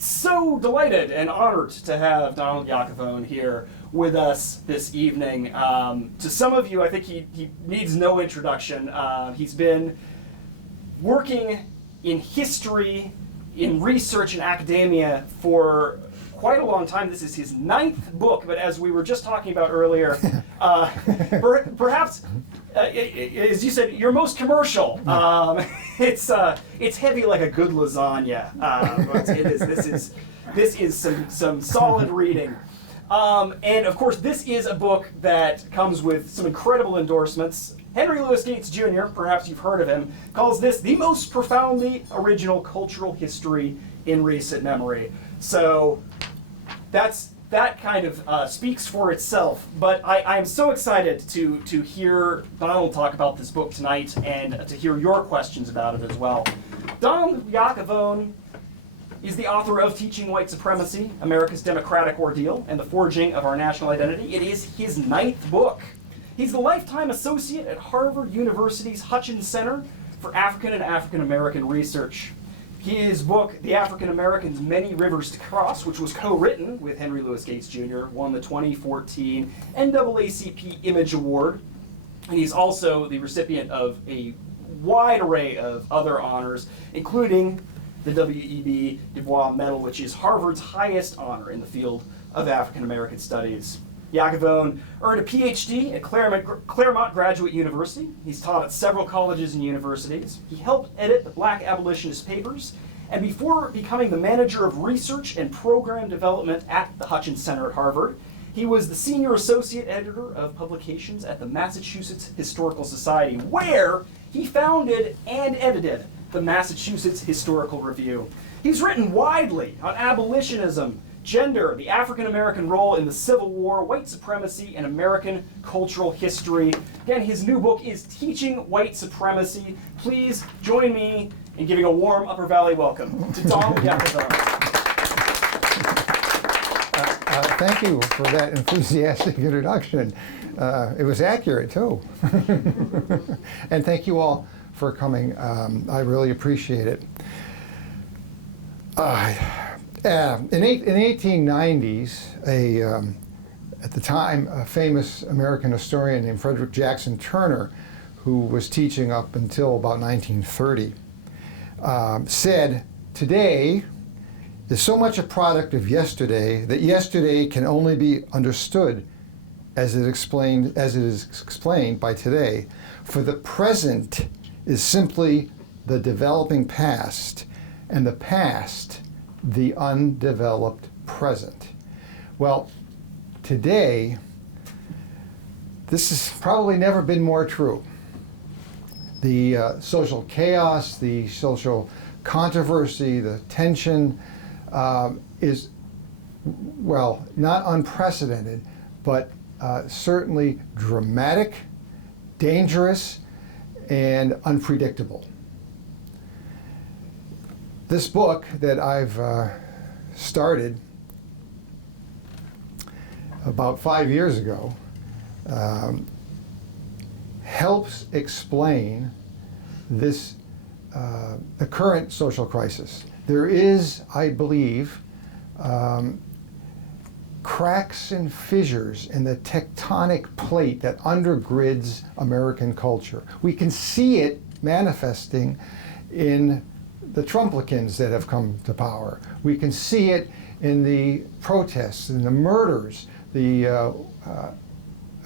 So delighted and honored to have Donald Yacovone here with us this evening. To some of you, I think he needs no introduction. He's been working in history, in research and academia for quite a long time. This is his 9th book, but as we were just talking about earlier, perhaps, as you said, your most commercial. It's heavy like a good lasagna, but this is some solid reading. And of course, this is a book that comes with some incredible endorsements. Henry Louis Gates Jr., perhaps you've heard of him, calls this the most profoundly original cultural history in recent memory. So that kind of speaks for itself. But I am so excited to hear Donald talk about this book tonight and to hear your questions about it as well. Donald Yacovone is the author of Teaching White Supremacy, America's Democratic Ordeal, and the Forging of Our National Identity. It is his 9th book. He's the lifetime associate at Harvard University's Hutchins Center for African and African American Research. His book, The African American's Many Rivers to Cross, which was co-written with Henry Louis Gates Jr., won the 2014 NAACP Image Award. And he's also the recipient of a wide array of other honors, including the W.E.B. Du Bois Medal, which is Harvard's highest honor in the field of African American studies. Yacovone earned a PhD at Claremont Graduate University. He's taught at several colleges and universities. He helped edit the Black Abolitionist Papers, and before becoming the manager of research and program development at the Hutchins Center at Harvard, he was the senior associate editor of publications at the Massachusetts Historical Society, where he founded and edited the Massachusetts Historical Review. He's written widely on abolitionism, gender, the African American role in the Civil War, white supremacy, and American cultural history. Again, his new book is Teaching White Supremacy. Please join me in giving a warm Upper Valley welcome to Donald Yacovone. Thank you for that enthusiastic introduction. It was accurate, too. And thank you all for coming. I really appreciate it. In the 1890s, at the time, a famous American historian named Frederick Jackson Turner, who was teaching up until about 1930, said, "Today is so much a product of yesterday that yesterday can only be understood as it is explained by today. For the present is simply the developing past, and the past the undeveloped present." Well, today, this has probably never been more true. The social chaos, the social controversy, the tension is, well, not unprecedented, but certainly dramatic, dangerous, and unpredictable. This book that I've started about 5 years ago helps explain this, the current social crisis. There is, I believe, cracks and fissures in the tectonic plate that undergirds American culture. We can see it manifesting in the Trumplicans that have come to power. We can see it in the protests and the murders, the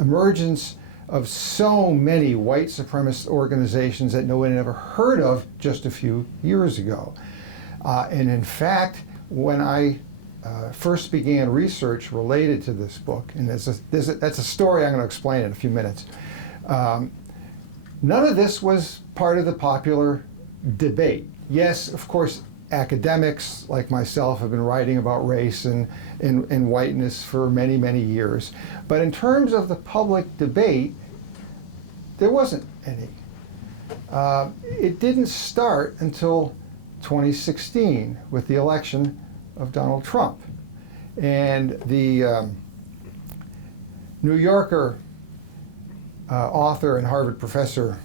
emergence of so many white supremacist organizations that no one had ever heard of just a few years ago. And in fact, when I first began research related to this book, and that's a story I'm going to explain in a few minutes, none of this was part of the popular debate. Yes, of course, academics like myself have been writing about race and whiteness for many, many years. But in terms of the public debate, there wasn't any. It didn't start until 2016 with the election of Donald Trump. And the New Yorker author and Harvard professor,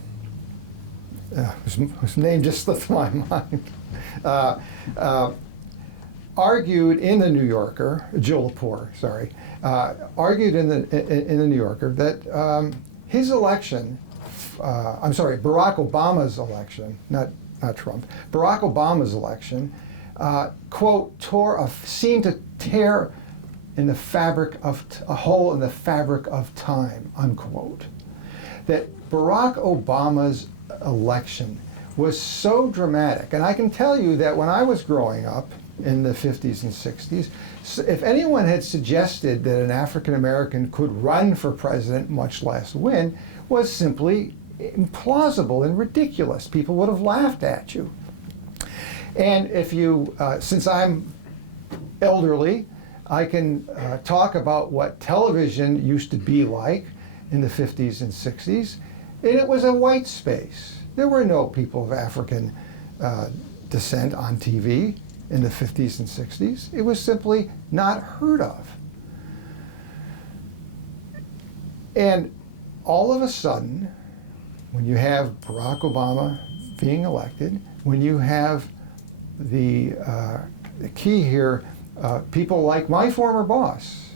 whose name just slipped my mind, argued in the New Yorker, Jill Lepore, sorry, argued in the New Yorker that his election, Barack Obama's election, not Trump, Barack Obama's election, quote, seemed to tear in the fabric of a hole in the fabric of time, unquote. That Barack Obama's election was so dramatic, and I can tell you that when I was growing up in the 50s and 60s, if anyone had suggested that an African American could run for president, much less win, was simply implausible and ridiculous. People would have laughed at you. And if you, since I'm elderly, I can talk about what television used to be like in the 50s and 60s, and it was a white space. There were no people of African descent on TV in the 50s and 60s. It was simply not heard of. And all of a sudden, when you have Barack Obama being elected, when you have the key here, people like my former boss,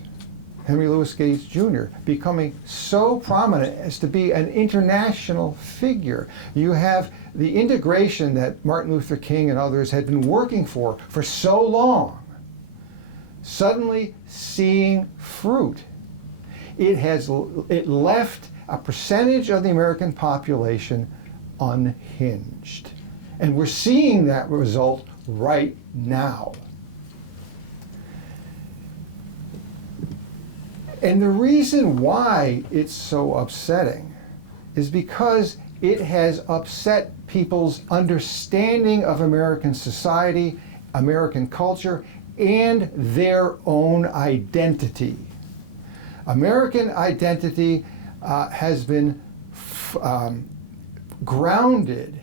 Henry Louis Gates Jr., becoming so prominent as to be an international figure. You have the integration that Martin Luther King and others had been working for so long, suddenly seeing fruit. It left a percentage of the American population unhinged. And we're seeing that result right now. And the reason why it's so upsetting is because it has upset people's understanding of American society, American culture, and their own identity. American identity has been grounded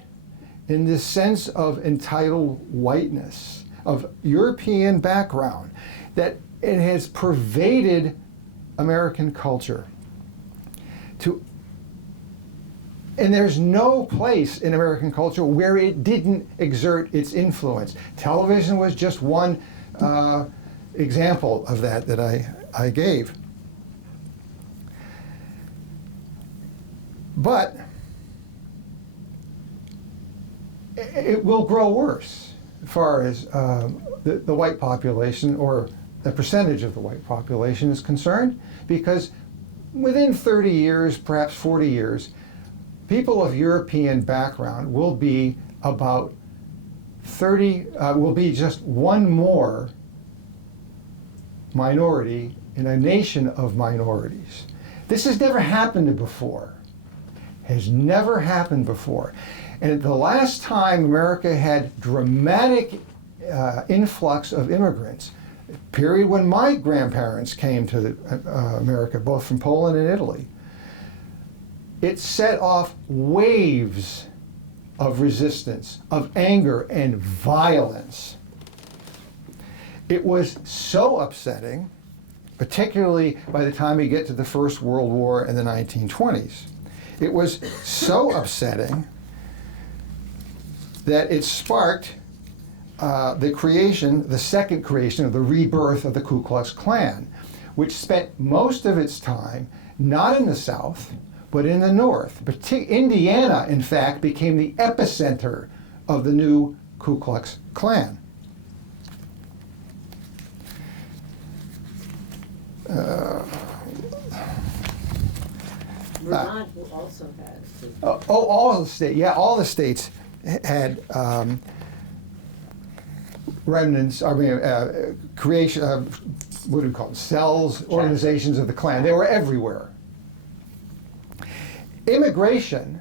in this sense of entitled whiteness, of European background, that it has pervaded American culture. And there's no place in American culture where it didn't exert its influence. Television was just one example of that I gave. But it will grow worse as far as the white population, or the percentage of the white population, is concerned, because within 30 years, perhaps 40 years, people of European background will be about will be just one more minority in a nation of minorities. This has never happened before. Has never happened before. And the last time America had dramatic influx of immigrants, a period when my grandparents came to America, both from Poland and Italy, it set off waves of resistance, of anger and violence. It was so upsetting, particularly by the time we get to the First World War in the 1920s. It was so upsetting that it sparked the second creation of the rebirth of the Ku Klux Klan, which spent most of its time not in the South, but in the North. Indiana, in fact, became the epicenter of the new Ku Klux Klan. Vermont also had. All the states had remnants. Creation of what do we call them? Cells, organizations of the Klan. They were everywhere. Immigration,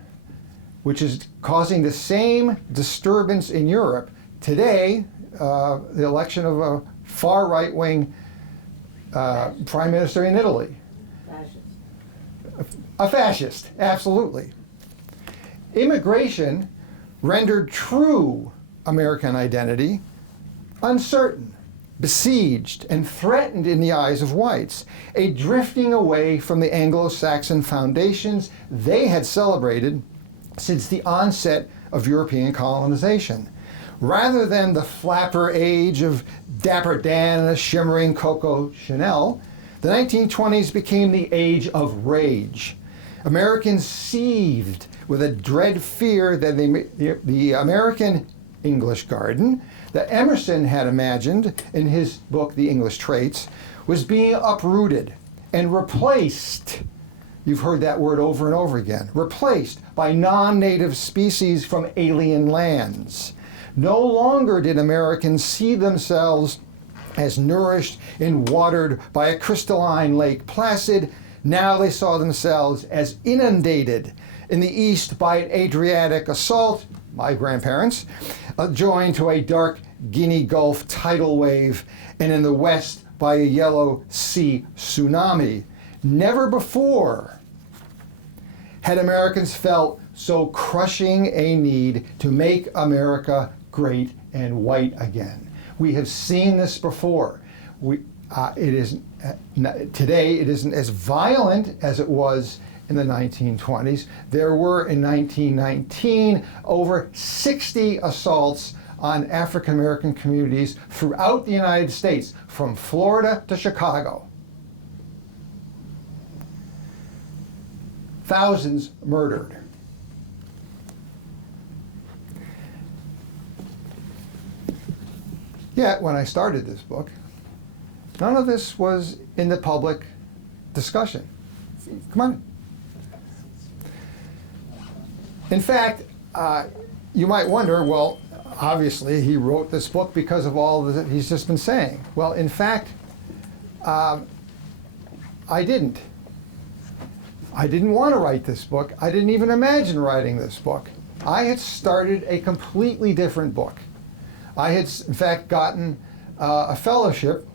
which is causing the same disturbance in Europe today, the election of a far right-wing prime minister in Italy. A fascist, absolutely. Immigration rendered true American identity uncertain, besieged, and threatened in the eyes of whites, a drifting away from the Anglo-Saxon foundations they had celebrated since the onset of European colonization. Rather than the flapper age of Dapper Dan and a shimmering Coco Chanel, the 1920s became the age of rage. Americans seethed with a dread fear that the American English garden that Emerson had imagined in his book, The English Traits, was being uprooted and replaced, you've heard that word over and over again, replaced by non-native species from alien lands. No longer did Americans see themselves as nourished and watered by a crystalline Lake Placid. Now they saw themselves as inundated in the east by an Adriatic assault, my grandparents, joined to a dark Guinea Gulf tidal wave, and in the west by a Yellow Sea tsunami. Never before had Americans felt so crushing a need to make America great and white again. We have seen this before. Today it isn't as violent as it was in the 1920s. There were in 1919 over 60 assaults on African American communities throughout the United States, from Florida to Chicago. Thousands murdered. Yet, when I started this book, none of this was in the public discussion. Come on. In fact, you might wonder, well, obviously he wrote this book because of all that he's just been saying. Well, in fact, I didn't. I didn't want to write this book. I didn't even imagine writing this book. I had started a completely different book. I had, in fact, gotten a fellowship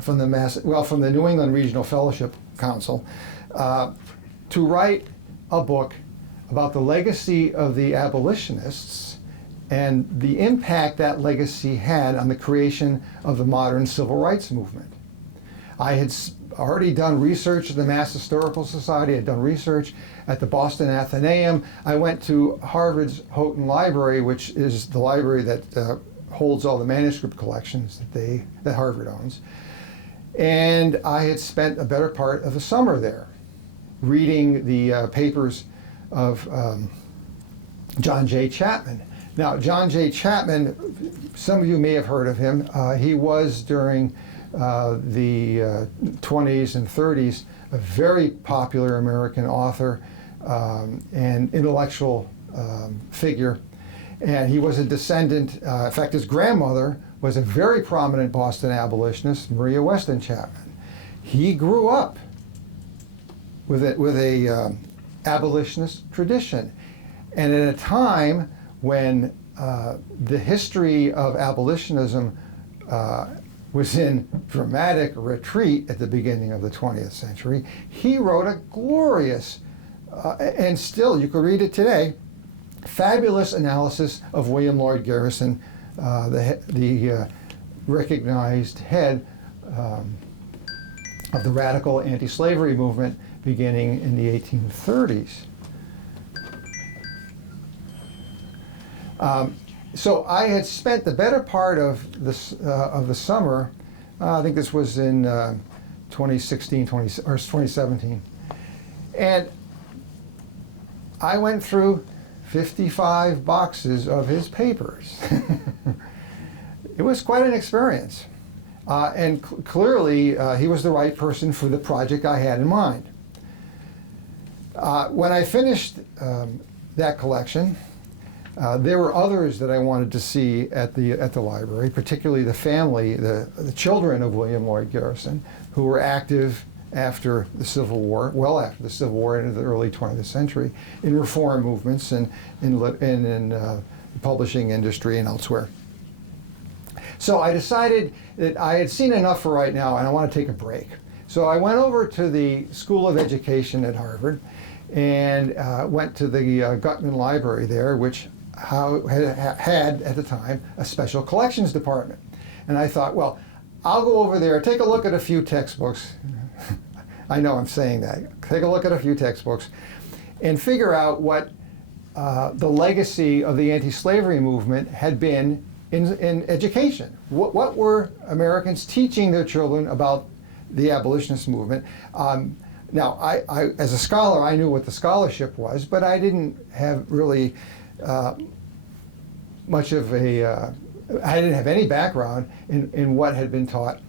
from the New England Regional Fellowship Council to write a book about the legacy of the abolitionists and the impact that legacy had on the creation of the modern civil rights movement. I had already done research at the Mass Historical Society. I had done research at the Boston Athenaeum. I went to Harvard's Houghton Library, which is the library that holds all the manuscript collections that Harvard owns. And I had spent a better part of the summer there reading the papers of John J. Chapman. Now, John J. Chapman, some of you may have heard of him. He was, during the 20s and 30s, a very popular American author and intellectual figure. And he was a descendant, in fact, his grandmother was a very prominent Boston abolitionist, Maria Weston Chapman. He grew up with a abolitionist tradition. And at a time when the history of abolitionism was in dramatic retreat at the beginning of the 20th century, he wrote a glorious, and still you could read it today, fabulous analysis of William Lloyd Garrison, the recognized head of the radical anti-slavery movement beginning in the 1830s. So I had spent the better part of the summer, I think this was in 2016 or 2017, and I went through 55 boxes of his papers. It was quite an experience. And clearly, he was the right person for the project I had in mind. When I finished that collection, there were others that I wanted to see at the library, particularly the family, the children of William Lloyd Garrison, who were active after the Civil War, well after the Civil War into the early 20th century, in reform movements and in the publishing industry and elsewhere. So I decided that I had seen enough for right now and I want to take a break. So I went over to the School of Education at Harvard and went to the Gutman Library there, which had at the time a special collections department. And I thought, well, I'll go over there, take a look at a few textbooks. I know I'm saying that. Take a look at a few textbooks and figure out what the legacy of the anti-slavery movement had been in education. What were Americans teaching their children about the abolitionist movement? Now, I, as a scholar, I knew what the scholarship was, but I didn't have really much of a, I didn't have any background in what had been taught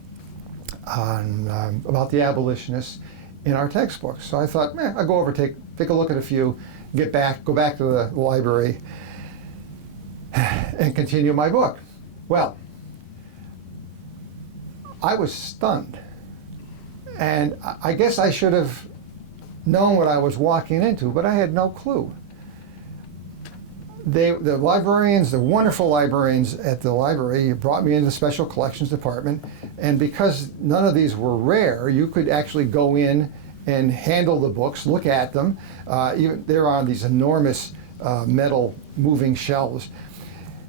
on, about the abolitionists in our textbooks. So I thought, I'll go over, take a look at a few, go back to the library and continue my book. Well, I was stunned. And I guess I should have known what I was walking into, but I had no clue. The librarians, the wonderful librarians at the library, brought me into the special collections department, and because none of these were rare, you could actually go in and handle the books, look at them. Even they're on these enormous metal moving shelves.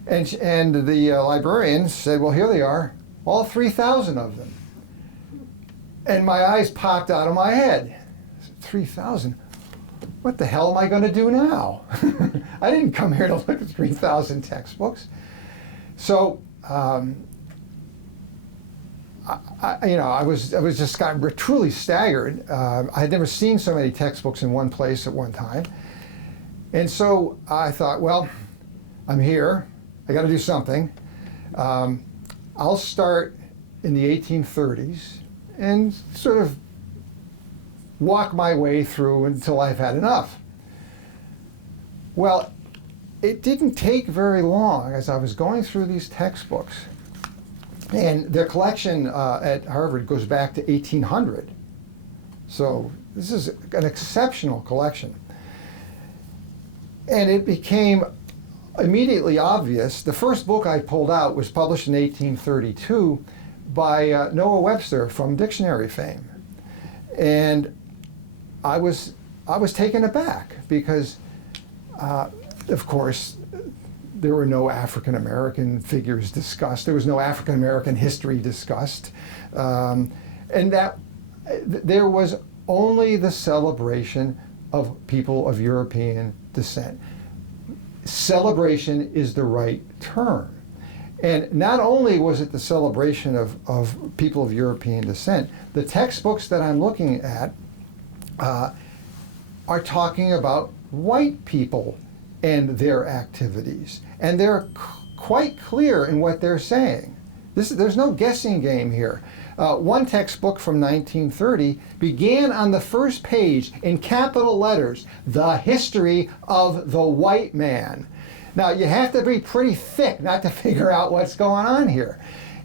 And the librarians said, well, here they are, all 3,000 of them. And my eyes popped out of my head. 3,000? What the hell am I going to do now? I didn't come here to look at 3,000 textbooks. So, I was just truly staggered. I had never seen so many textbooks in one place at one time. And so I thought, well, I'm here. I got to do something. I'll start in the 1830s and sort of walk my way through until I've had enough. Well, it didn't take very long as I was going through these textbooks, and their collection at Harvard goes back to 1800. So this is an exceptional collection. And it became immediately obvious. The first book I pulled out was published in 1832 by Noah Webster from dictionary fame. And I was taken aback because, of course, there were no African American figures discussed. There was no African American history discussed. And that there was only the celebration of people of European descent. Celebration is the right term. And not only was it the celebration of people of European descent, the textbooks that I'm looking at are talking about white people and their activities. And they're quite clear in what they're saying. There's no guessing game here. One textbook from 1930 began on the first page in capital letters, "The History of the White Man." Now, you have to be pretty thick not to figure out what's going on here.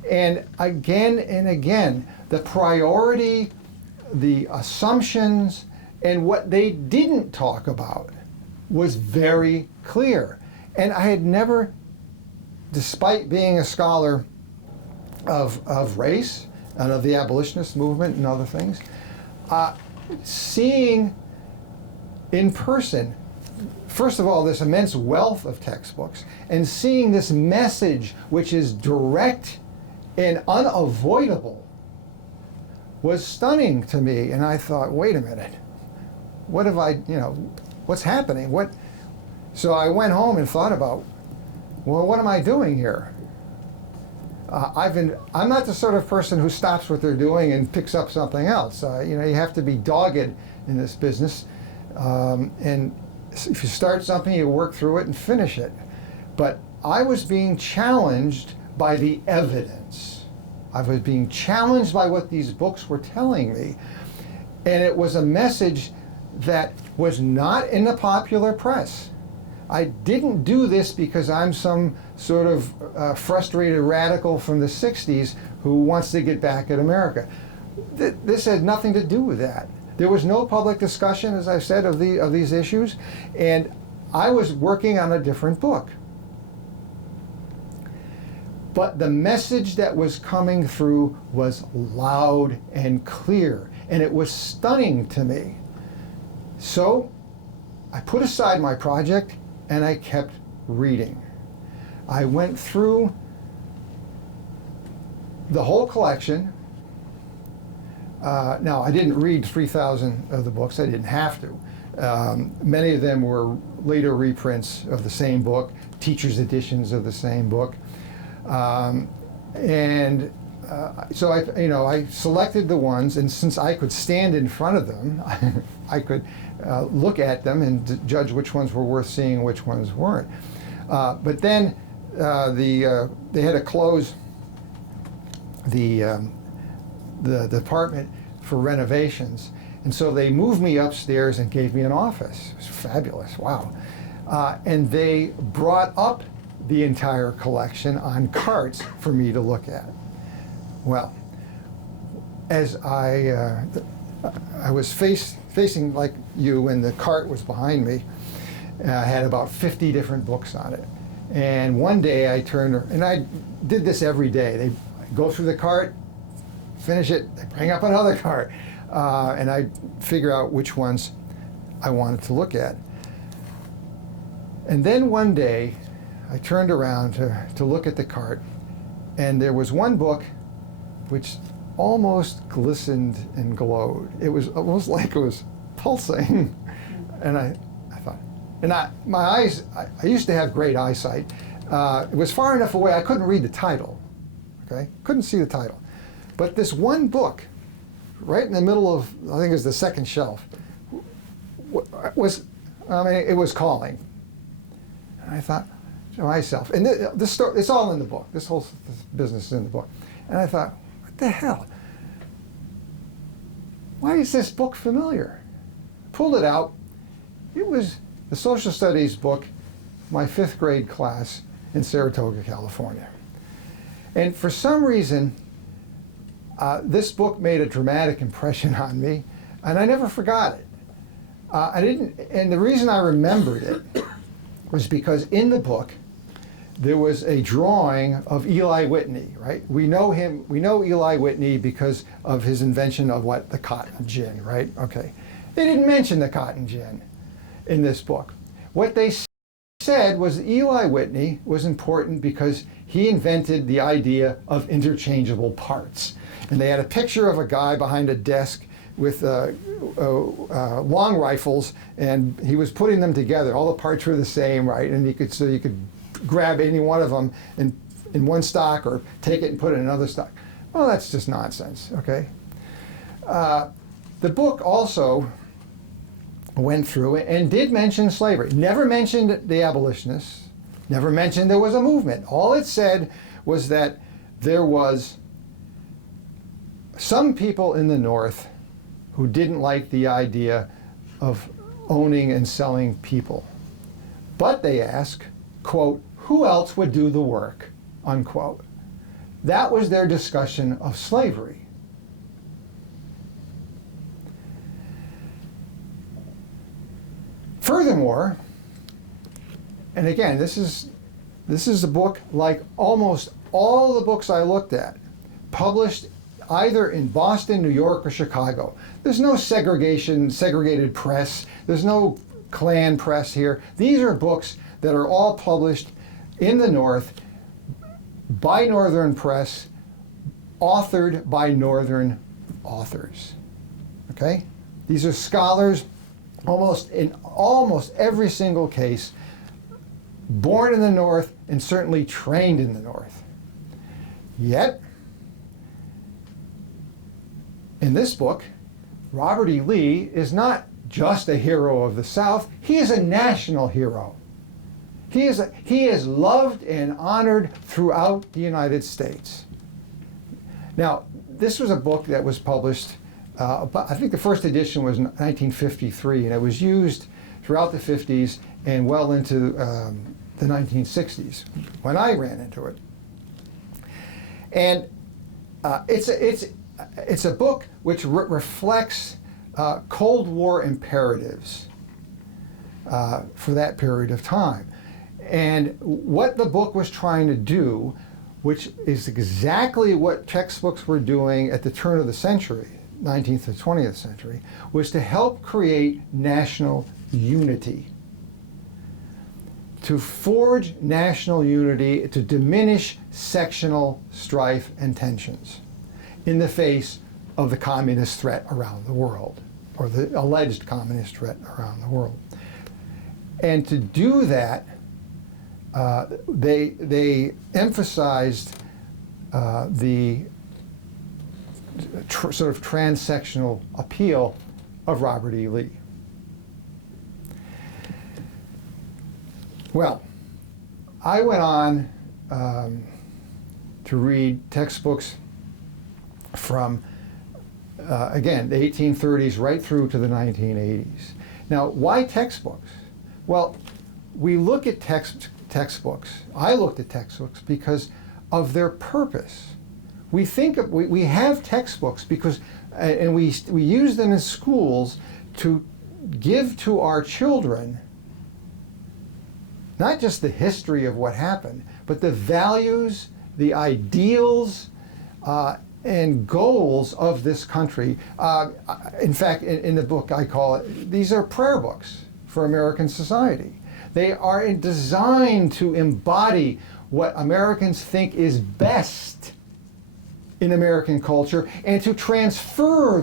And again, the priority, the assumptions, and what they didn't talk about was very clear. And I had never, despite being a scholar of race and of the abolitionist movement and other things, seeing in person, first of all, this immense wealth of textbooks, and seeing this message, which is direct and unavoidable, was stunning to me. And I thought, wait a minute, what have I, what's happening? So I went home and thought about, well, what am I doing here? I'm not the sort of person who stops what they're doing and picks up something else. You have to be dogged in this business. And if you start something, you work through it and finish it. But I was being challenged by the evidence. I was being challenged by what these books were telling me. And it was a message that was not in the popular press. I didn't do this because I'm some sort of frustrated radical from the 60s who wants to get back at America. This had nothing to do with that. There was no public discussion, as I said, of these issues, and I was working on a different book. But the message that was coming through was loud and clear, and it was stunning to me. So I put aside my project and I kept reading. I went through the whole collection. Now, I didn't read 3,000 of the books. I didn't have to. Many of them were later reprints of the same book, teachers' editions of the same book. And so I selected the ones, and since I could stand in front of them, I could look at them and judge which ones were worth seeing and which ones weren't. But then they had to close the department for renovations, and so they moved me upstairs and gave me an office. It was fabulous, wow. And they brought up the entire collection on carts for me to look at. Well, as I was facing like you, and the cart was behind me, I had about 50 different books on it. And one day I turned, and I did this every day. They go through the cart, finish it, they bring up another cart, and I figure out which ones I wanted to look at. And then one day, I turned around to look at the cart, and there was one book which almost glistened and glowed. It was almost like it was pulsing. And I thought, and my eyes, I used to have great eyesight. It was far enough away I couldn't read the title, okay? Couldn't see the title. But this one book, right in the middle of, I think it was the second shelf, it was calling. And I thought to myself, and this story, it's all in the book. This business is in the book. And I thought, what the hell? Why is this book familiar? Pulled it out. It was the social studies book, my 5th grade class in Saratoga, California. And for some reason, this book made a dramatic impression on me, and I never forgot it. And the reason I remembered it was because in the book, there was a drawing of Eli Whitney, right? We know Eli Whitney because of his invention of what? The cotton gin, right? Okay. They didn't mention the cotton gin in this book. What they said was Eli Whitney was important because he invented the idea of interchangeable parts. And they had a picture of a guy behind a desk with long rifles, and he was putting them together. All the parts were the same, right? And you could grab any one of them in one stock or take it and put it in another stock. Well, that's just nonsense, okay? The book also went through and did mention slavery. Never mentioned the abolitionists, never mentioned there was a movement. All it said was that there was some people in the North who didn't like the idea of owning and selling people. But they asked, quote, who else would do the work, unquote. That was their discussion of slavery. Furthermore, and again, this is a book like almost all the books I looked at, published either in Boston, New York, or Chicago. There's no segregated press. There's no Klan press here. These are books that are all published in the North by Northern press, authored by Northern authors. Okay? These are scholars, in almost every single case, born in the North and certainly trained in the North. Yet, in this book, Robert E. Lee is not just a hero of the South, he is a national hero. He is loved and honored throughout the United States. Now, this was a book that was published, I think the first edition was 1953, and it was used throughout the 50s and well into the 1960s when I ran into it. And it's a book which reflects Cold War imperatives for that period of time. And what the book was trying to do, which is exactly what textbooks were doing at the turn of the century, 19th to 20th century, was to help create national unity. To forge national unity, to diminish sectional strife and tensions in the face of the communist threat around the world, or the alleged communist threat around the world. And to do that, they emphasized the sort of transsectional appeal of Robert E. Lee. Well, I went on to read textbooks from, again, the 1830s right through to the 1980s. Now, why textbooks? Well, we look at textbooks. I looked at textbooks because of their purpose. We have textbooks because, and we use them in schools to give to our children not just the history of what happened, but the values, the ideals, and goals of this country. In fact, in the book I call it, these are prayer books for American society. They are designed to embody what Americans think is best in American culture and to transfer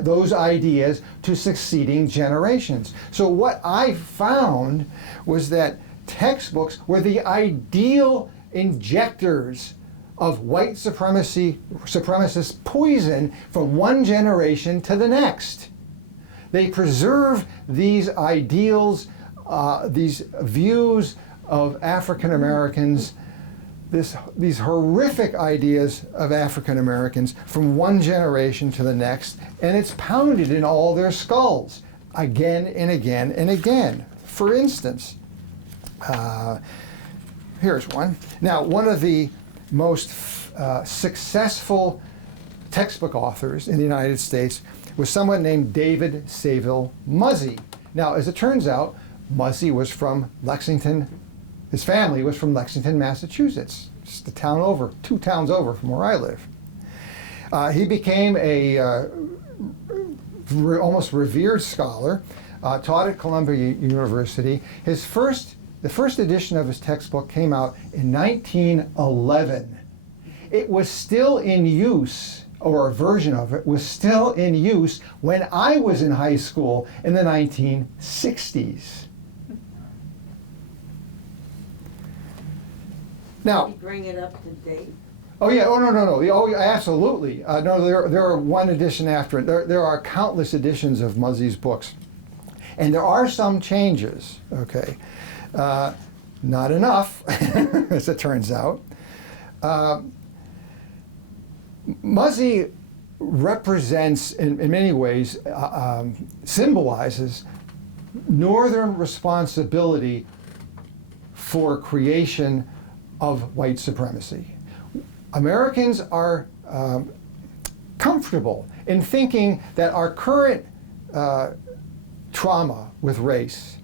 those ideas to succeeding generations. So what I found was that textbooks were the ideal injectors of white supremacist poison from one generation to the next. They preserve these ideals, these views of African Americans, these horrific ideas of African Americans from one generation to the next, and it's pounded in all their skulls again and again and again. For instance, here's one. Now, one of the most successful textbook authors in the United States was someone named David Sable Muzzy. Now, as it turns out, Muzzy was from Lexington. His family was from Lexington, Massachusetts, just a town over, 2 towns over from where I live. He became a almost revered scholar, taught at Columbia University. The first edition of his textbook came out in 1911. It was still in use, or a version of it was still in use when I was in high school in the 1960s. Now, Did you bring it up to date? oh yeah, oh no, oh absolutely. No, there are one edition after it. There are countless editions of Muzzy's books. And there are some changes, okay. Not enough, as it turns out. Muzzy represents, in many ways, symbolizes Northern responsibility for creation of white supremacy. Americans are comfortable in thinking that our current trauma with race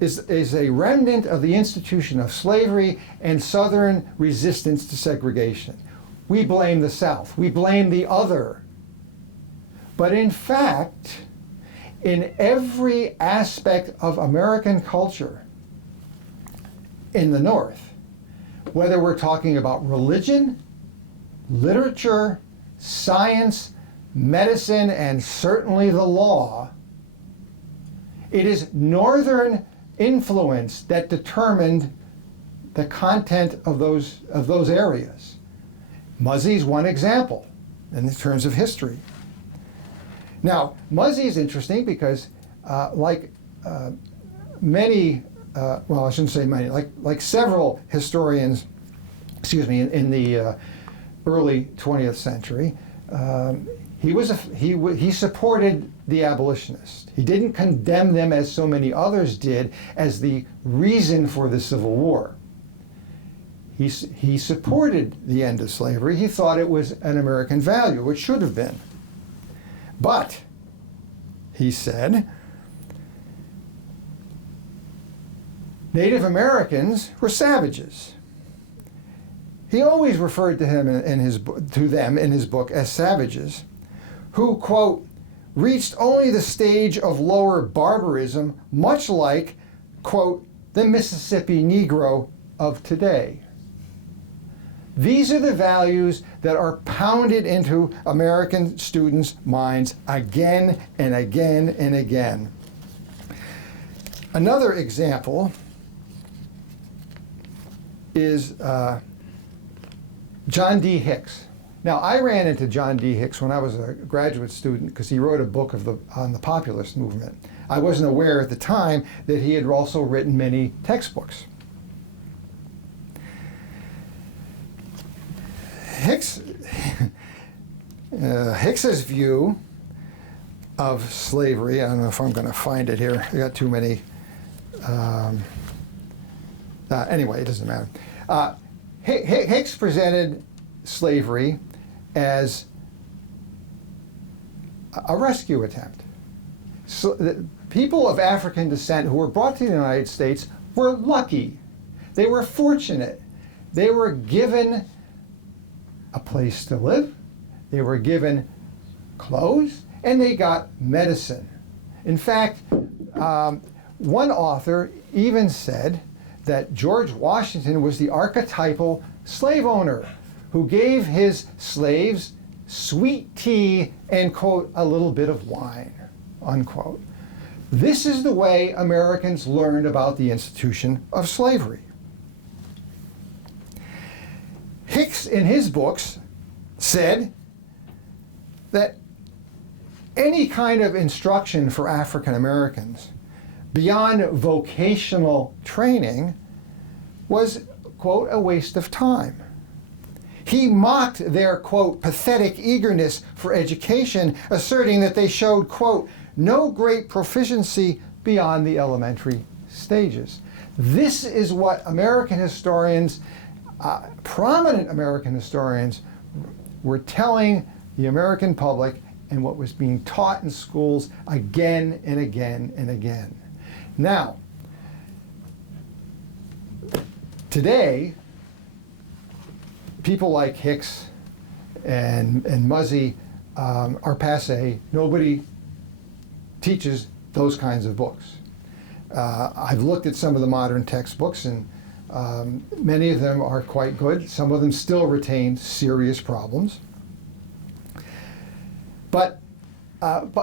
is a remnant of the institution of slavery and Southern resistance to segregation. We blame the South. We blame the other. But in fact, in every aspect of American culture in the North, whether we're talking about religion, literature, science, medicine, and certainly the law, it is Northern influence that determined the content of those areas. Muzzy's one example in terms of history. Now, Muzzy is interesting because, like many, well, I shouldn't say many, like several historians, in the early 20th century, he supported the abolitionists. He didn't condemn them as so many others did as the reason for the Civil War. He supported the end of slavery. He thought it was an American value, which should have been. But, he said, Native Americans were savages. He always referred to them in his book as savages, who, quote, reached only the stage of lower barbarism, much like, quote, the Mississippi Negro of today. These are the values that are pounded into American students' minds again and again and again. Another example is John D. Hicks. Now, I ran into John D. Hicks when I was a graduate student because he wrote a book on the populist movement. I wasn't aware at the time that he had also written many textbooks. Hicks's view of slavery, I don't know if I'm going to find it here. I got too many. Anyway, it doesn't matter. Hicks presented slavery as a rescue attempt. So the people of African descent who were brought to the United States were lucky. They were fortunate. They were given a place to live. They were given clothes, and they got medicine. In fact, one author even said that George Washington was the archetypal slave owner who gave his slaves sweet tea and, quote, a little bit of wine, unquote. This is the way Americans learned about the institution of slavery. Hicks, in his books, said that any kind of instruction for African Americans beyond vocational training was, quote, a waste of time. He mocked their, quote, pathetic eagerness for education, asserting that they showed, quote, no great proficiency beyond the elementary stages. This is what American historians, prominent American historians, were telling the American public and what was being taught in schools again and again and again. Now, today, people like Hicks and Muzzy are passé. Nobody teaches those kinds of books. I've looked at some of the modern textbooks, and many of them are quite good. Some of them still retain serious problems. But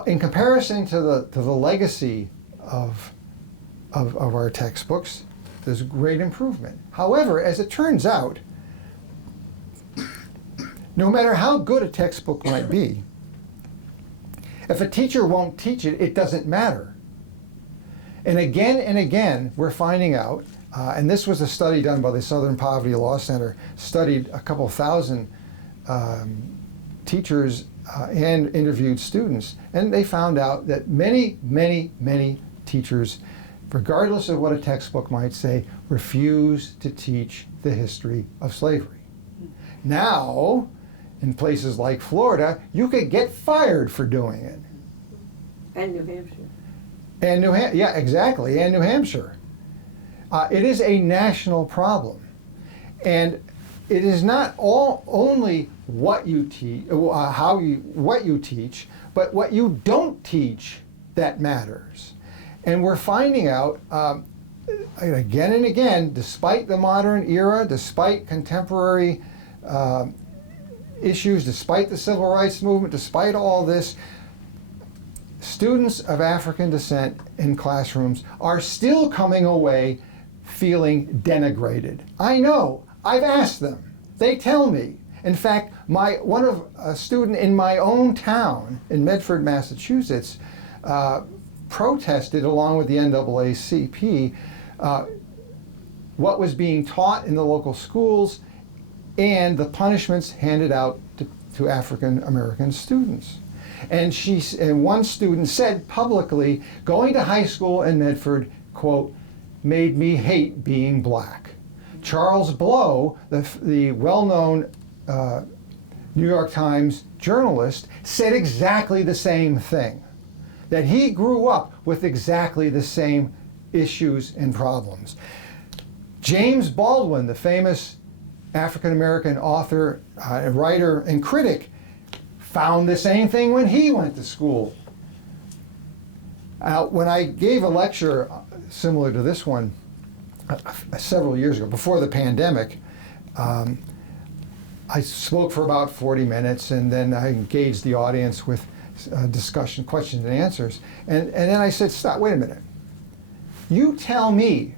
in comparison to the legacy of our textbooks, there's great improvement. However, as it turns out, no matter how good a textbook might be, if a teacher won't teach it, it doesn't matter. And again, we're finding out, and this was a study done by the Southern Poverty Law Center, studied a couple thousand teachers and interviewed students, and they found out that many teachers, regardless of what a textbook might say, refuse to teach the history of slavery. Now, in places like Florida, you could get fired for doing it. And New Hampshire. And yeah, exactly, and New Hampshire. It is a national problem. And it is not only what you teach, what you teach, but what you don't teach that matters. And we're finding out again and again, despite the modern era, despite contemporary issues, despite the civil rights movement, despite all this, students of African descent in classrooms are still coming away feeling denigrated. I know. I've asked them. They tell me. In fact, a student in my own town in Medford, Massachusetts, protested along with the NAACP what was being taught in the local schools and the punishments handed out to African American students. And one student said publicly, going to high school in Medford, quote, made me hate being black. Charles Blow, the well-known New York Times journalist, said exactly the same thing, that he grew up with exactly the same issues and problems. James Baldwin, the famous African-American author, writer, and critic, found the same thing when he went to school. When I gave a lecture similar to this one several years ago, before the pandemic, I spoke for about 40 minutes, and then I engaged the audience with discussion, questions and answers. And then I said, stop, wait a minute. You tell me,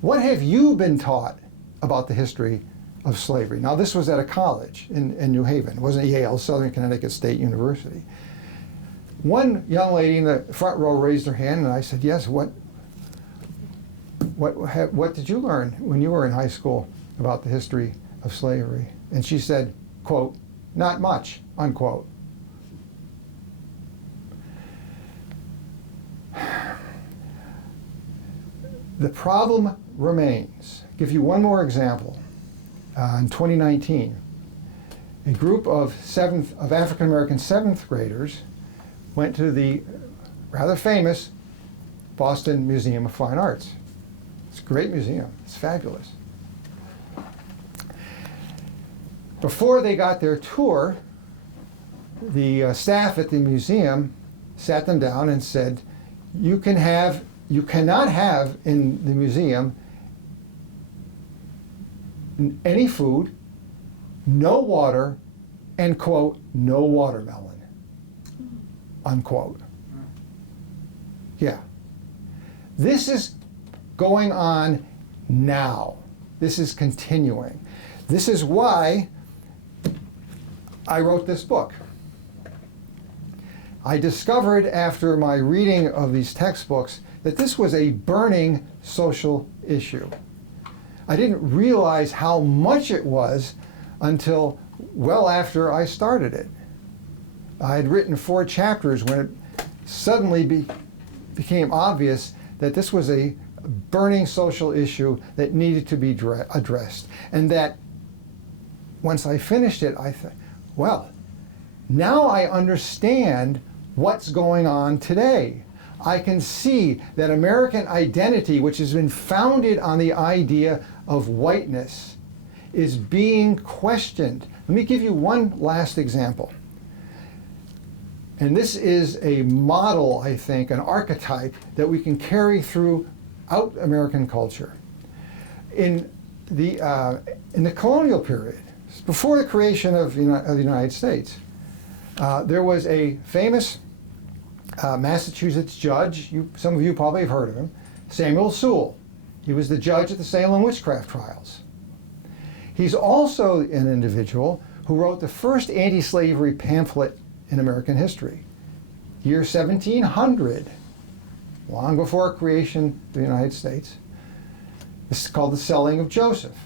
what have you been taught about the history of slavery. Now, this was at a college in New Haven. It wasn't Yale, Southern Connecticut State University. One young lady in the front row raised her hand, and I said, yes, what did you learn when you were in high school about the history of slavery? And she said, quote, not much, unquote. The problem remains. I'll give you one more example. In 2019, a group of African American seventh graders went to the rather famous Boston Museum of Fine Arts. It's a great museum. It's fabulous. Before they got their tour, the staff at the museum sat them down and said, you cannot have in the museum any food, no water, and quote, no watermelon, unquote. Yeah. This is going on now. This is continuing. This is why I wrote this book. I discovered after my reading of these textbooks that this was a burning social issue. I didn't realize how much it was until well after I started it. I had written 4 chapters when it suddenly became obvious that this was a burning social issue that needed to be addressed. And that once I finished it, I thought, well, now I understand what's going on today. I can see that American identity, which has been founded on the idea of whiteness, is being questioned. Let me give you one last example. And this is a model, I think, an archetype that we can carry throughout American culture. In the colonial period, before the creation of the United States, there was a famous Massachusetts judge, some of you probably have heard of him, Samuel Sewall. He was the judge at the Salem witchcraft trials. He's also an individual who wrote the first anti-slavery pamphlet in American history, year 1700, long before creation of the United States. This is called The Selling of Joseph.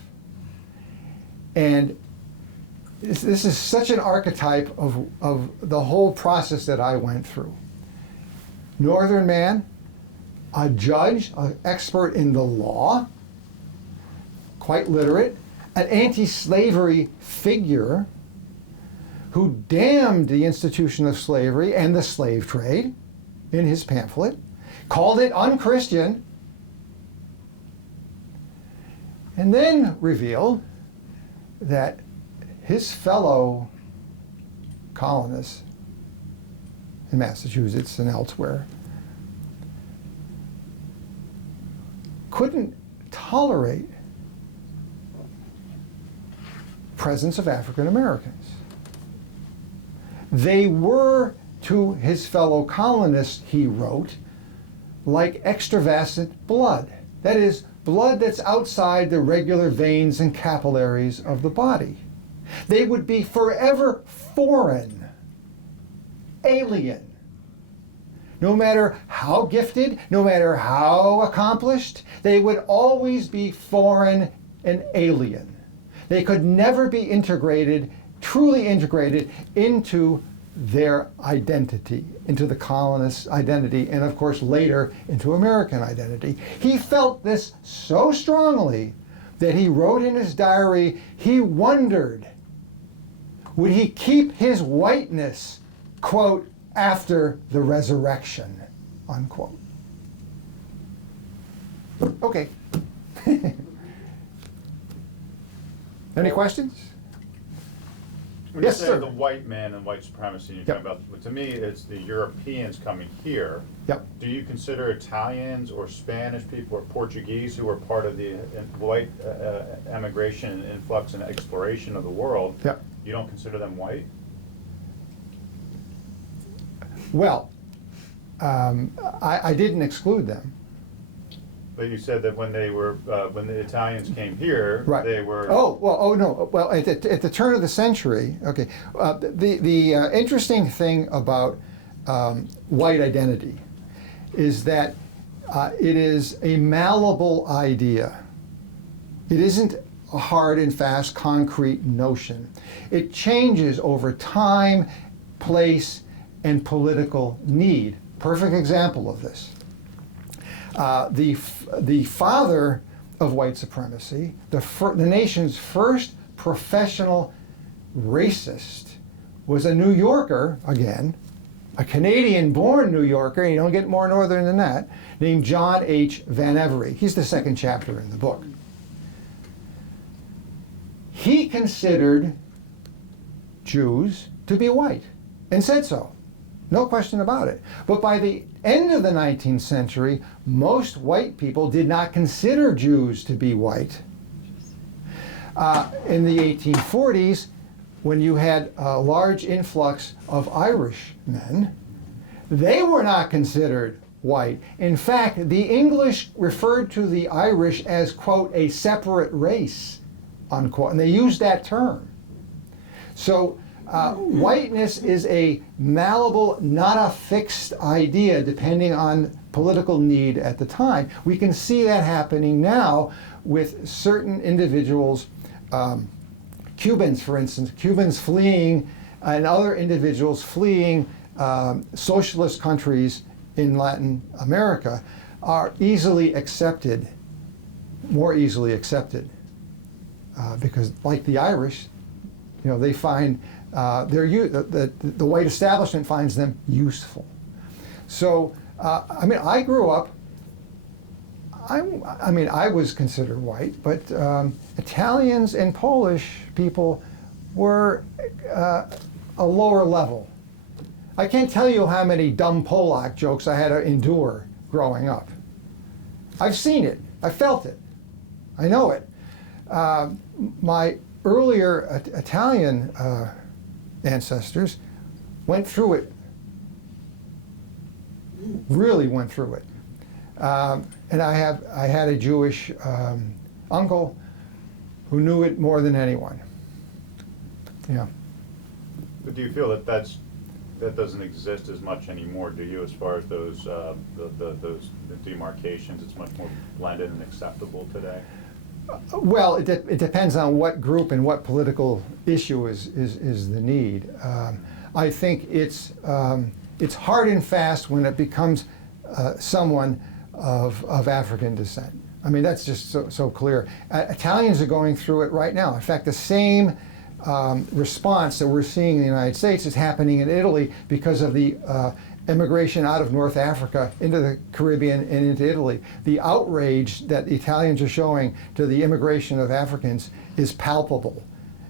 And this is such an archetype of the whole process that I went through. Northern man, a judge, an expert in the law, quite literate, an anti-slavery figure who damned the institution of slavery and the slave trade in his pamphlet, called it unchristian, and then revealed that his fellow colonists in Massachusetts and elsewhere couldn't tolerate presence of African Americans. They were, to his fellow colonists, he wrote, like extravasant blood. That is, blood that's outside the regular veins and capillaries of the body. They would be forever foreign, alien. No matter how gifted, no matter how accomplished, they would always be foreign and alien. They could never be integrated, truly integrated into their identity, into the colonist's identity, and of course later into American identity. He felt this so strongly that he wrote in his diary, he wondered, would he keep his whiteness, quote, after the resurrection, unquote. Okay. Any questions? When Yes, you say sir. the white man and white supremacy, you're Yep. talking about, to me, it's the Europeans coming here. Yep. Do you consider Italians or Spanish people or Portuguese who were part of the white emigration and influx and exploration of the world? Yep. You don't consider them white? Well, I didn't exclude them. But you said that when they were, when the Italians came here, Right. they were. No. Well, at the turn of the century, okay. The interesting thing about white identity is that it is a malleable idea. It isn't a hard and fast, concrete notion. It changes over time, place, and political need. Perfect example of this. The father of white supremacy, the nation's first professional racist, was a New Yorker, again, a Canadian-born New Yorker, you don't get more northern than that, named John H. Van Every. He's the second chapter in the book. He considered Jews to be white and said so. No question about it. But by the end of the 19th century, most white people did not consider Jews to be white. In the 1840s, when you had a large influx of Irish men, they were not considered white. In fact, the English referred to the Irish as, quote, a separate race, unquote, and they used that term. So whiteness is a malleable, not a fixed idea depending on political need at the time. We can see that happening now with certain individuals, Cubans, for instance, Cubans fleeing and other individuals fleeing socialist countries in Latin America are easily accepted, more easily accepted, because like the Irish, you know, they find the white establishment finds them useful. So, I mean, I grew up, I was considered white, but Italians and Polish people were a lower level. I can't tell you how many dumb Polak jokes I had to endure growing up. I've seen it, I felt it, I know it. My earlier Italian ancestors went through it, really went through it. And I had a Jewish uncle who knew it more than anyone. Yeah. But do you feel that that doesn't exist as much anymore, do you, as far as those those demarcations? It's much more blended and acceptable today? Well, it depends on what group and what political issue is the need. I think it's hard and fast when it becomes someone of African descent. I mean, that's just so clear. Italians are going through it right now. In fact, the same response that we're seeing in the United States is happening in Italy because of the immigration out of North Africa into the Caribbean and into Italy. The outrage that the Italians are showing to the immigration of Africans is palpable.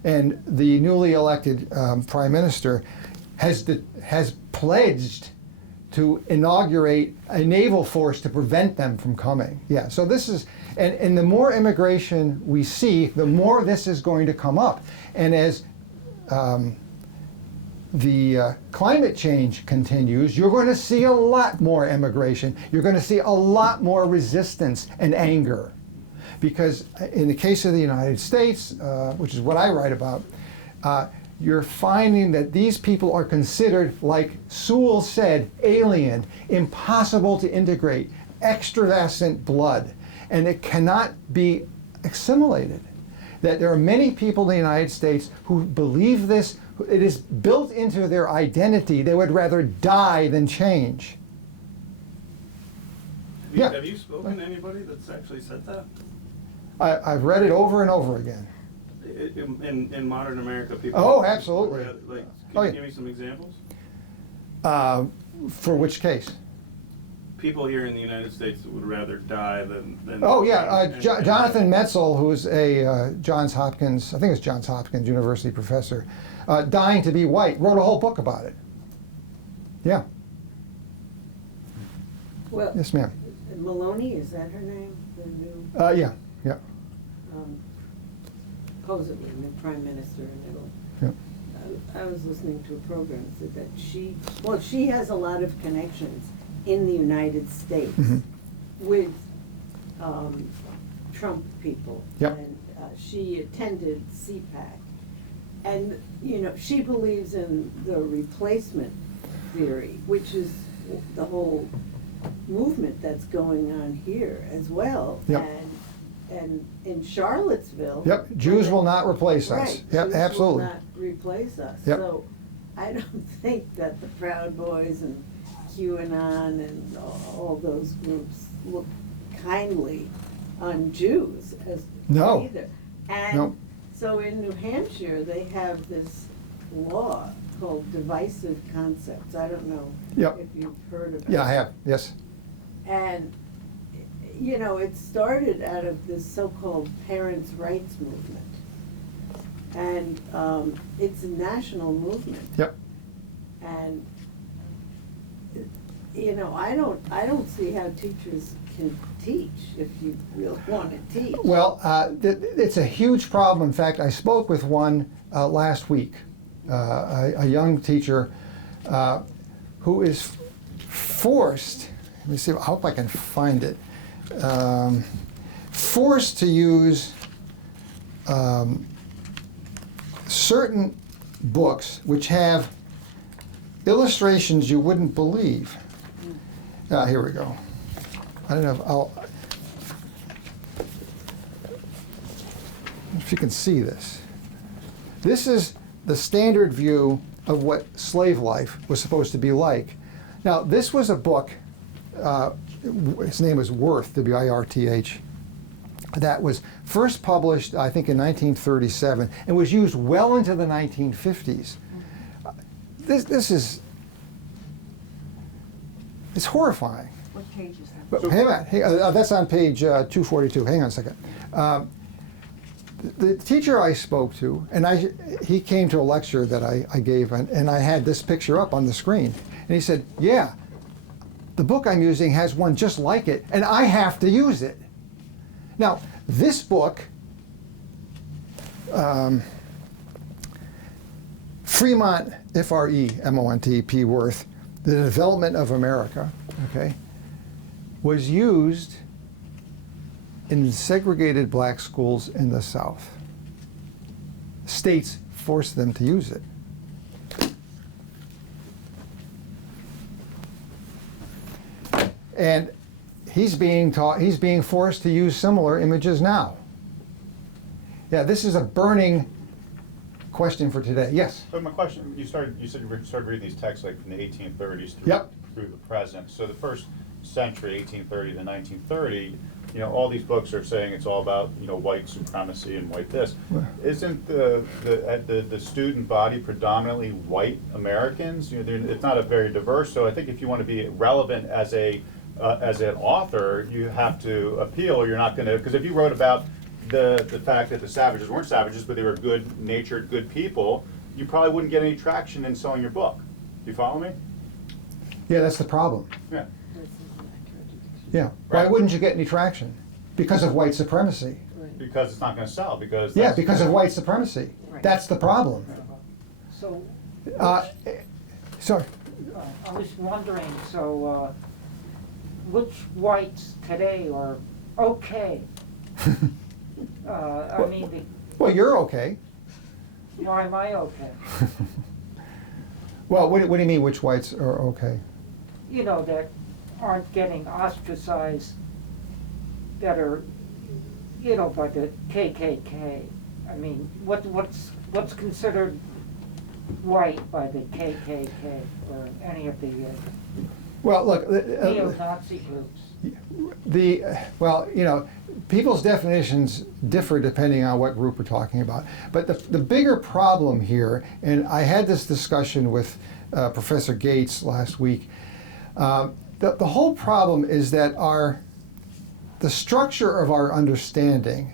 And the newly elected Prime Minister has pledged to inaugurate a naval force to prevent them from coming. Yeah, so this is, and the more immigration we see, the more this is going to come up. And as the climate change continues, you're going to see a lot more immigration. You're going to see a lot more resistance and anger. Because in the case of the United States, which is what I write about, you're finding that these people are considered, like Sewell said, alien, impossible to integrate, extravasant blood, and it cannot be assimilated. That there are many people in the United States who believe this. It is built into their identity. They would rather die than change. Have you spoken to anybody that's actually said that? I've read it over and over again. In modern America, people. Oh, absolutely. Like, Oh, can yeah. you give me some examples? For which case? People here in the United States that would rather die than Oh, yeah. and- Jonathan Metzl, who's a Johns Hopkins, I think it's Johns Hopkins University professor, Dying to be White, wrote a whole book about it. Yeah. Well, Yes, ma'am. Maloney, is that her name? The new, Yeah. supposedly new prime minister in Italy. Yeah. I was listening to a program that said that she has a lot of connections in the United States Mhm. with Trump people. Yep. And she attended CPAC. And, you know, she believes in the replacement theory, which is the whole movement that's going on here as well. Yep. And in Charlottesville. Yep, Jews will not replace us. Right, Yep, Jews absolutely. will not replace us. Yep. So I don't think that the Proud Boys and QAnon and all those groups look kindly on Jews as No. either. And No. so in New Hampshire, they have this law called divisive concepts. I don't know Yep. if you've heard of it. Yeah, I have, yes. And, you know, it started out of this so-called parents' rights movement. And it's a national movement. Yep. And, you know, I don't see how teachers can teach if you really want to teach. Well, it's a huge problem. In fact, I spoke with one last week, a young teacher who is forced, let me see, I hope I can find it, forced to use certain books which have illustrations you wouldn't believe. Here we go. I don't know if you can see this. This is the standard view of what slave life was supposed to be like. Now, this was a book, its name is Wirth, W-I-R-T-H, that was first published, I think, in 1937, and was used well into the 1950s. This is, it's horrifying. What page is that? But hang on, that's on page 242. Hang on a second. The teacher I spoke to, and he came to a lecture that I gave, and I had this picture up on the screen. And he said, yeah, the book I'm using has one just like it, and I have to use it. Now, this book, Fremont, F-R-E-M-O-N-T, P. Wirth, The Development of America, okay, was used in segregated black schools in the South. States forced them to use it. And he's being forced to use similar images now. Yeah, this is a burning question for today. Yes? But my question, you said you started reading these texts like from the 1830s through the present. So the first century, 1830 to 1930, you know, all these books are saying it's all about, you know, white supremacy and white this. Isn't the student body predominantly white Americans? You know, it's not a very diverse. So I think if you want to be relevant as an author, you have to appeal, or you're not going to. Because if you wrote about the fact that the savages weren't savages, but they were good-natured, good people, you probably wouldn't get any traction in selling your book. Do you follow me? Yeah, that's the problem. Yeah. Yeah. Why wouldn't you get any traction? Because of white supremacy. Because it's not going to sell. Because Yeah, because of white supremacy. Right. That's the problem. So, Sorry. I was wondering, so, which whites today are okay? I mean, Well, you're okay. why am I okay? Well, what do you mean which whites are okay? You know, that aren't getting ostracized, that are, you know, by the KKK. I mean, what's considered white by the KKK or any of the Well, look, neo-Nazi groups? well, you know, people's definitions differ depending on what group we're talking about. But the bigger problem here, and I had this discussion with Professor Gates last week, the whole problem is that the structure of our understanding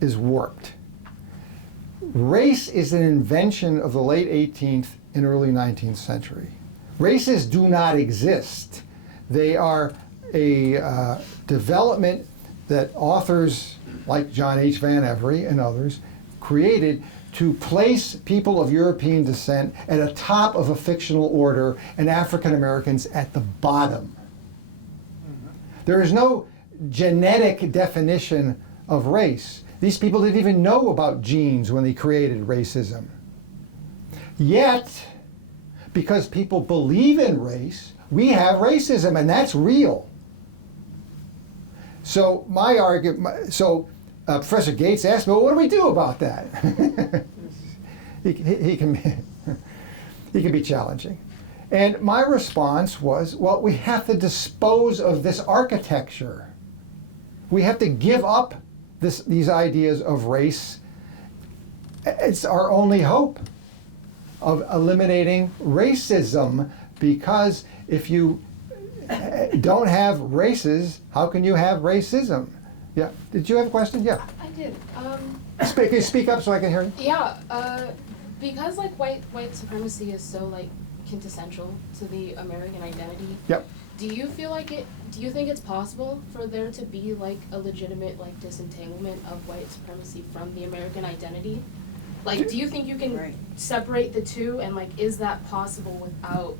is warped. Race is an invention of the late 18th and early 19th century. Races do not exist. They are a development that authors like John H. Van Every and others created to place people of European descent at the top of a fictional order and African Americans at the bottom. There is no genetic definition of race. These people didn't even know about genes when they created racism. Yet, because people believe in race, we have racism, and that's real. So my argument, Professor Gates asked me, well, what do we do about that? he can be challenging. And my response was, well, we have to dispose of this architecture. We have to give up these ideas of race. It's our only hope of eliminating racism, because if you don't have races, how can you have racism? Yeah. Did you have a question? Yeah. I did. Speak up so I can hear you. Yeah. Because like white supremacy is so like quintessential to the American identity. Yep. Do you think it's possible for there to be like a legitimate like disentanglement of white supremacy from the American identity? Like, do you think you can separate the two, and like, is that possible without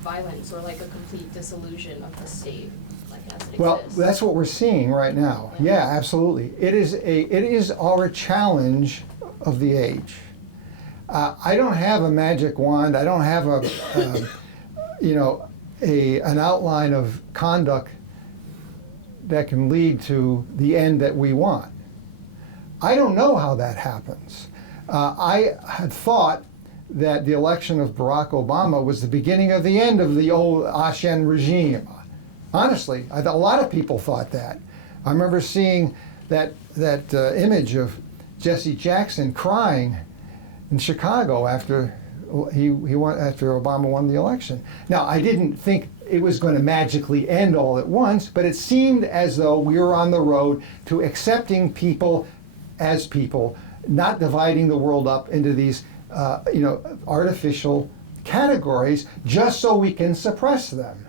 violence or like a complete dissolution of the state, like as it Well, exists? that's what we're seeing right now. Yeah, absolutely. It is our challenge of the age. I don't have a magic wand. I don't have an outline of conduct that can lead to the end that we want. I don't know how that happens. I had thought that the election of Barack Obama was the beginning of the end of the old Ashen regime. Honestly, a lot of people thought that. I remember seeing that image of Jesse Jackson crying in Chicago after Obama won the election. Now, I didn't think it was going to magically end all at once, but it seemed as though we were on the road to accepting people as people, not dividing the world up into these artificial categories just so we can suppress them.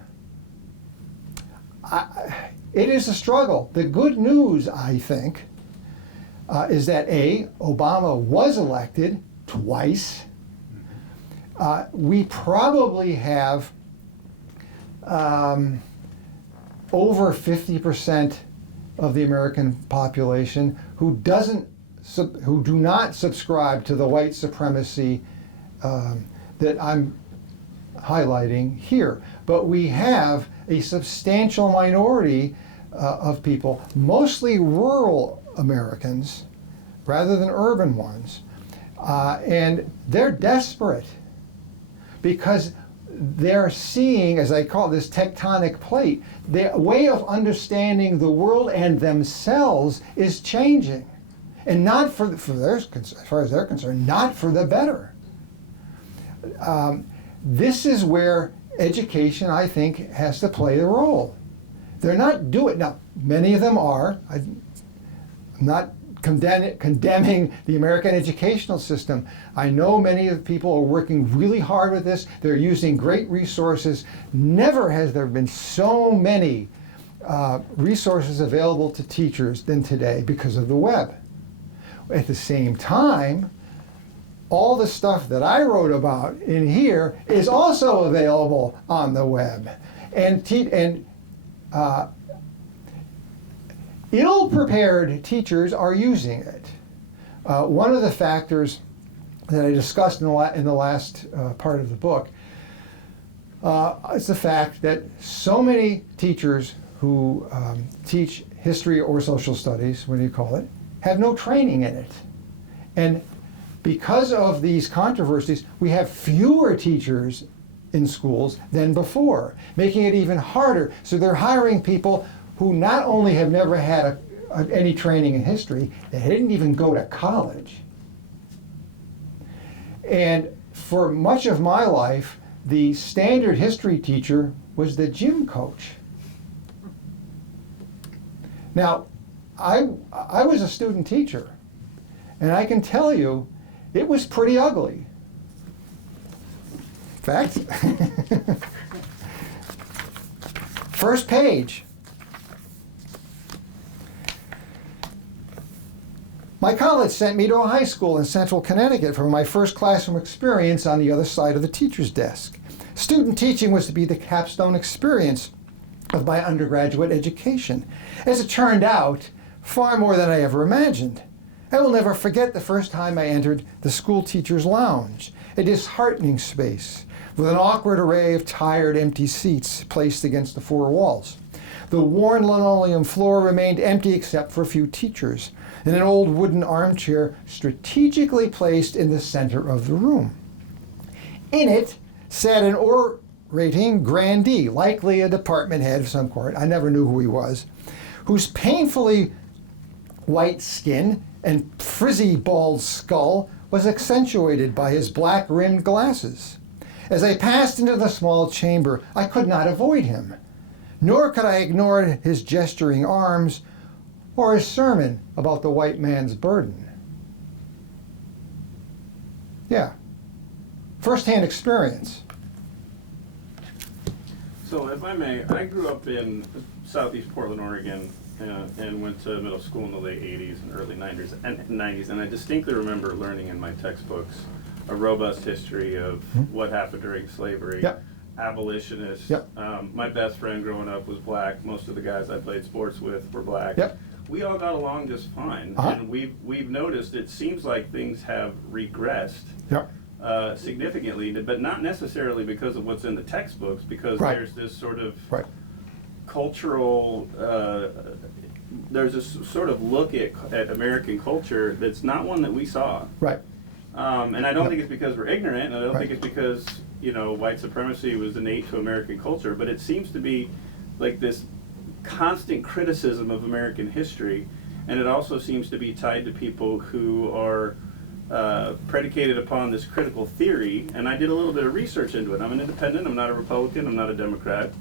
It is a struggle. The good news, I think, is that Obama was elected twice. We probably have over 50% of the American population who do not subscribe to the white supremacy that I'm highlighting here. But we have a substantial minority of people, mostly rural Americans rather than urban ones, and they're desperate because they're seeing, as I call it, this tectonic plate. Their way of understanding the world and themselves is changing, and not for their, as far as they're concerned, not for the better. This is where education, I think, has to play a role. They're not doing, now many of them are. I'm not condemning the American educational system. I know many of the people are working really hard with this. They're using great resources. Never has there been so many resources available to teachers than today because of the web. At the same time, all the stuff that I wrote about in here is also available on the web. And ill-prepared teachers are using it. One of the factors that I discussed in the last part of the book is the fact that so many teachers who teach history or social studies, what do you call it, have no training in it. And because of these controversies, we have fewer teachers in schools than before, making it even harder. So they're hiring people who not only have never had any training in history, they didn't even go to college. And for much of my life, the standard history teacher was the gym coach. Now, I was a student teacher, and I can tell you, it was pretty ugly. In fact, first page. My college sent me to a high school in central Connecticut for my first classroom experience on the other side of the teacher's desk. Student teaching was to be the capstone experience of my undergraduate education. As it turned out, far more than I ever imagined. I will never forget the first time I entered the school teacher's lounge, a disheartening space with an awkward array of tired, empty seats placed against the four walls. The worn linoleum floor remained empty except for a few teachers, and an old wooden armchair strategically placed in the center of the room. In it sat an orating grandee, likely a department head of some sort, I never knew who he was, whose painfully white skin and frizzy bald skull was accentuated by his black-rimmed glasses. As I passed into the small chamber, I could not avoid him, nor could I ignore his gesturing arms or his sermon about the white man's burden. Yeah, first-hand experience. So if I may, I grew up in southeast Portland, Oregon, and went to middle school in the late 80s and early 90s, and I distinctly remember learning in my textbooks a robust history of what happened during slavery, Yep. abolitionists. Yep. My best friend growing up was black. Most of the guys I played sports with were black. Yep. We all got along just fine, Uh-huh. and we've noticed it seems like things have regressed Yep. significantly, but not necessarily because of what's in the textbooks, because Right. there's this sort of Right. cultural, there's this sort of look at American culture that's not one that we saw. Right. And I don't think it's because we're ignorant, and I don't Right. think it's because, white supremacy was innate to American culture, but it seems to be like this constant criticism of American history, and it also seems to be tied to people who are predicated upon this critical theory. And I did a little bit of research into it. I'm an independent, I'm not a Republican, I'm not a Democrat.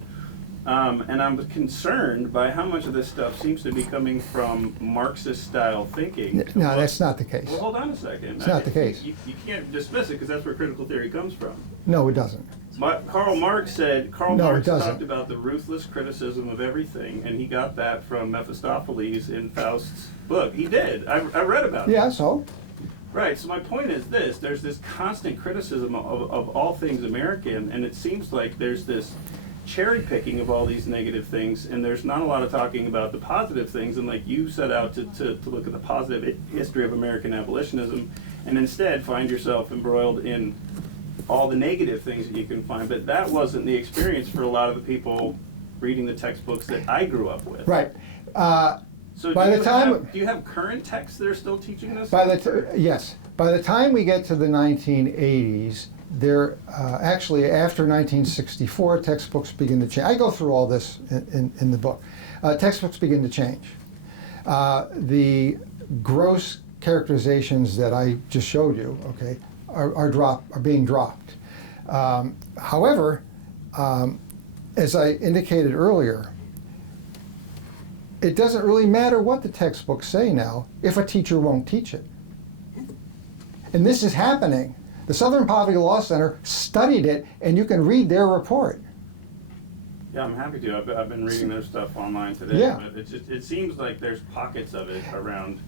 And I'm concerned by how much of this stuff seems to be coming from Marxist-style thinking. No, that's not the case. Well, hold on a second. It's not the case. You can't dismiss it because that's where critical theory comes from. No, it doesn't. Karl Marx No, it Marx doesn't. talked about the ruthless criticism of everything, and he got that from Mephistopheles in Faust's book. He did. I read about it. Yeah, so? Right, so my point is this, there's this constant criticism of all things American, and it seems like there's this cherry picking of all these negative things, and there's not a lot of talking about the positive things, and like you set out to look at the positive history of American abolitionism, and instead find yourself embroiled in all the negative things that you can find. But that wasn't the experience for a lot of the people reading the textbooks that I grew up with. Right. So By the time- do you have current texts that are still teaching this? Yes. By the time we get to the 1980s, there actually after 1964, textbooks begin to change. I go through all this in the book. Textbooks begin to change. The gross characterizations that I just showed you, okay, are being dropped. However, as I indicated earlier, it doesn't really matter what the textbooks say now if a teacher won't teach it. And this is happening. The Southern Poverty Law Center studied it, and you can read their report. Yeah, I'm happy to. I've been reading their stuff online today. Yeah. But it seems like there's pockets of it around.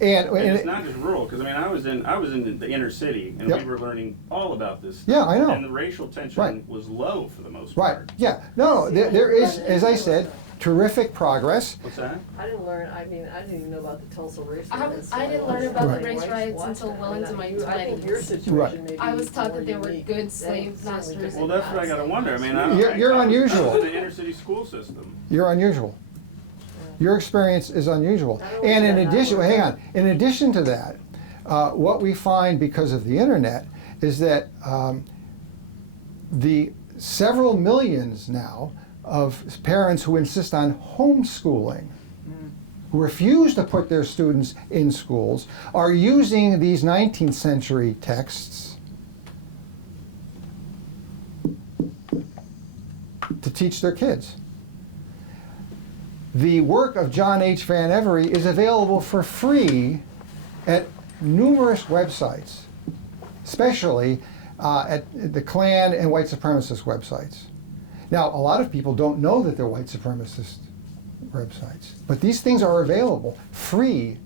And it's not just rural, because I was in the inner city, and Yep. we were learning all about this stuff. Yeah, I know. And the racial tension Right. was low for the most right, part. yeah, no, there is, as I said, terrific progress. What's that? I didn't learn, I didn't even know about the Tulsa race I riots. didn't learn about Right. the race riots until well into my I think your 20s. situation Right. may be I was taught more that there were unique. good slave That masters certainly Well, and that's what I gotta wonder. I mean, You're I was unusual. in the inner city school system. You're unusual. Your experience is unusual. I don't And in think that addition, happened. hang on, in addition to that, what we find because of the internet is that the several millions now of parents who insist on homeschooling, who refuse to put their students in schools, are using these 19th century texts to teach their kids. The work of John H. Van Every is available for free at numerous websites, especially at the Klan and white supremacist websites. Now, a lot of people don't know that they're white supremacist websites, but these things are available free.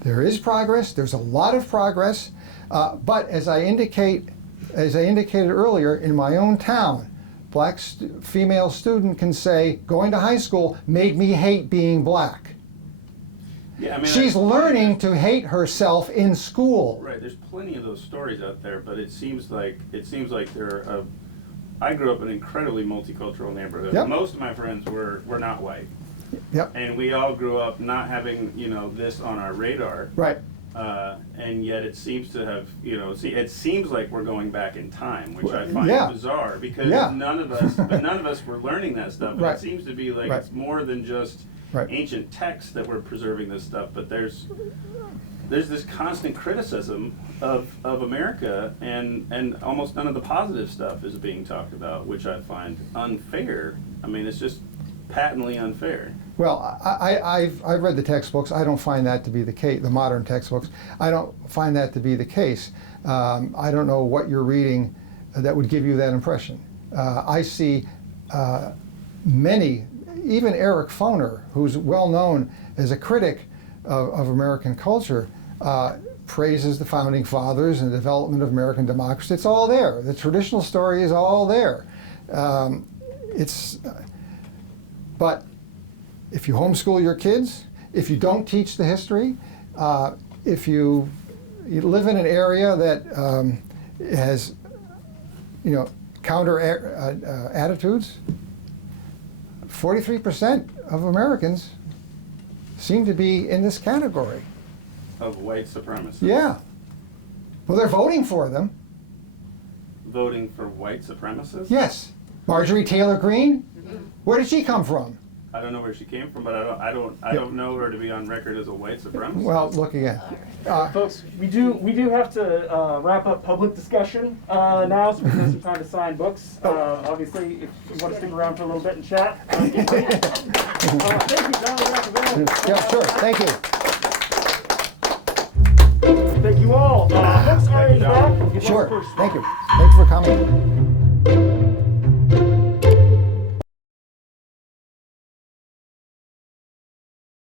There is progress. There's a lot of progress, but as I indicated earlier, in my own town, black female student can say, going to high school made me hate being black. Yeah, I mean, She's learning to hate herself in school. Right, there's plenty of those stories out there, but it seems like I grew up in an incredibly multicultural neighborhood. Yep. Most of my friends were not white. Yep. And we all grew up not having, this on our radar. Right. And yet it seems to have, it seems like we're going back in time, which I find Yeah. bizarre because Yeah. none of us were learning that stuff. And Right. it seems to be like Right. it's more than just Right. ancient texts that we're preserving this stuff, but there's this constant criticism of America, and almost none of the positive stuff is being talked about, which I find unfair. I mean, it's just patently unfair. Well, I've read the textbooks. I don't find that to be the case. The modern textbooks. I don't find that to be the case. I don't know what you're reading that would give you that impression. I see many, even Eric Foner, who's well known as a critic of American culture, praises the founding fathers and the development of American democracy. It's all there. The traditional story is all there. But if you homeschool your kids, if you don't teach the history, if you live in an area that has, counter attitudes, 43% of Americans seem to be in this category. Of white supremacists. Yeah. Well, they're voting for them. Voting for white supremacists? Yes. Marjorie Taylor Greene, where did she come from? I don't know where she came from, but I don't know her to be on record as a white supremacist. Well, look again. Folks, we do have to wrap up public discussion now, so we have some time to sign books. Obviously, if you want to stick around for a little bit and chat. Thank you, John. Yeah, sure. Thank you. Thank you all. Books are in the back. If you want Sure. first. Thank you. Thank you for coming.